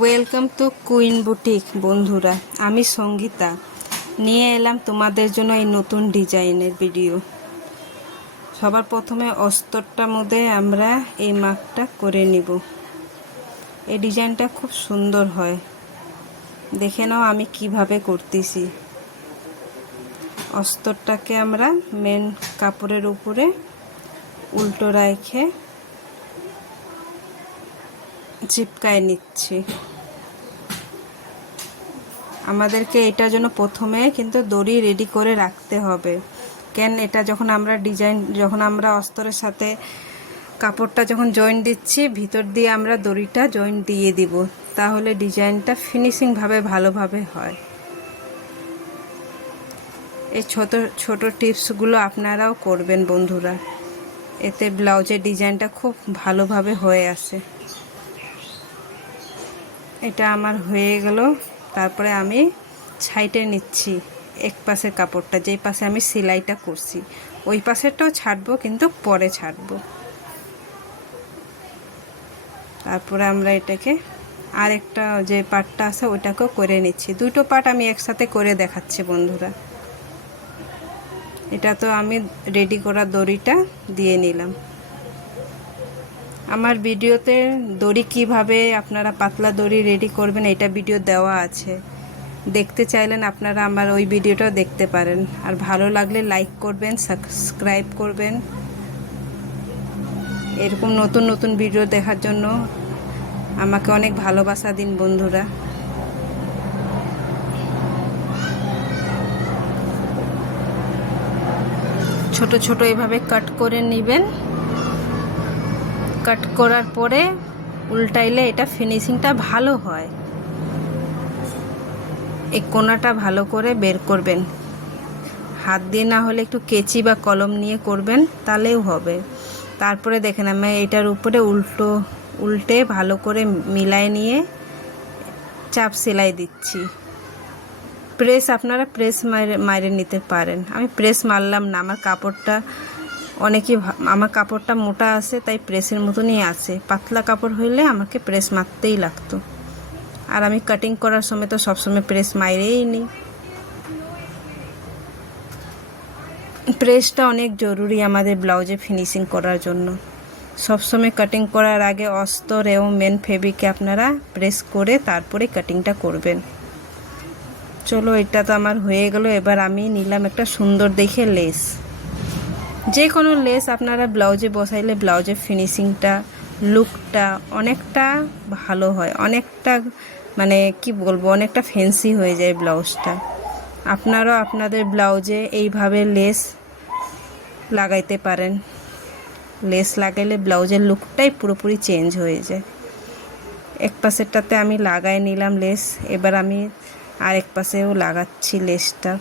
Welcome to queen boutique বন্ধুরা, আমি সঙ্গীতা নিয়ে এলাম তোমাদের জন্য এই নতুন ডিজাইনের ভিডিও। সবার প্রথমে অস্তরটার মধ্যে আমরা এই মার্কটা করে নিব। এই ডিজাইনটা খুব সুন্দর হয়, দেখে নাও আমি কিভাবে করতেছি। অস্তরটাকে আমরা মেন কাপড়ের উপরে উল্টো রেখে চিপকায় নিচ্ছি। আমাদেরকে এটার জন্য প্রথমে কিন্তু দড়ি রেডি করে রাখতে হবে, কেন এটা যখন আমরা অস্তরের সাথে কাপড়টা যখন জয়েন্ট দিচ্ছি, ভিতর দিয়ে আমরা দড়িটা জয়েন্ট দিয়ে দিব, তাহলে ডিজাইনটা ফিনিশিংভাবে ভালোভাবে হয়। এই ছোট ছোট টিপসগুলো আপনারাও করবেন বন্ধুরা, এতে ব্লাউজের ডিজাইনটা খুব ভালোভাবে হয়ে আসে। এটা আমার হয়ে গেল। তারপরে আমি ছাইটে নিচ্ছি এক পাশের কাপড়টা, যেই পাশে আমি সেলাইটা করছি ওই পাশেরটাও ছাড়বো, কিন্তু পরে ছাড়বো। তারপরে আমরা এটাকে আরেকটা যে পার্টটা আছে ওইটাকেও করে নিচ্ছি। দুটো পার্ট আমি একসাথে করে দেখাচ্ছি বন্ধুরা। এটা তো আমি রেডি করা দড়িটা দিয়ে নিলাম। আমার ভিডিওতে দড়ি কিভাবে আপনারা পাতলা দড়ি রেডি করবেন এটা ভিডিও দেওয়া আছে, দেখতে চাইলেন আপনারা আমার ওই ভিডিওটাও দেখতে পারেন। আর ভালো লাগলে লাইক করবেন, সাবস্ক্রাইব করবেন। এরকম নতুন নতুন ভিডিও দেখার জন্য আমাকে অনেক ভালোবাসা দিন বন্ধুরা। ছোট ছোট এভাবে কাট করে নেবেন। কাট করার পরে উল্টাইলে এটা ফিনিশিংটা ভালো হয়। এই কোণাটা ভালো করে বের করবেন, হাত দিয়ে না হলে একটু কেচি বা কলম নিয়ে করবেন, তাহলেও হবে। তারপরে দেখেন আমি এটার উপরে উল্টে ভালো করে মিলাই নিয়ে চাপ সেলাই দিচ্ছি। আপনারা প্রেস মারে নিতে পারেন, আমি প্রেস মারলাম না। আমার কাপড়টা মোটা আছে, তাই প্রেসের মতনই আছে। পাতলা কাপড় হইলে আমাকে প্রেস মারতেই লাগতো, আর আমি কাটিং করার সময় তো সবসময় প্রেস মাইরেই নিই। প্রেসটা অনেক জরুরি আমাদের ব্লাউজে ফিনিশিং করার জন্য। সবসময় কাটিং করার আগে অস্তর এবং মেন ফেব্রিকে আপনারা প্রেস করে তারপরে কাটিংটা করবেন। চলো, এটা তো আমার হয়ে গেল। এবার আমি নিলাম একটা সুন্দর দেখে লেস। যে কোনো লেস আপনারা ব্লাউজে বসাইলে ব্লাউজের ফিনিশিংটা, লুকটা অনেকটা ভালো হয়, অনেকটা অনেকটা ফ্যান্সি হয়ে যায় ব্লাউজটা। আপনারাও আপনাদের ব্লাউজে এইভাবে লেস লাগাইতে পারেন। লেস লাগাইলে ব্লাউজের লুকটাই পুরোপুরি চেঞ্জ হয়ে যায়। এক পাশেরটাতে আমি লাগাই নিলাম লেস, এবার আমি আরেক পাশেও লাগাচ্ছি লেসটা।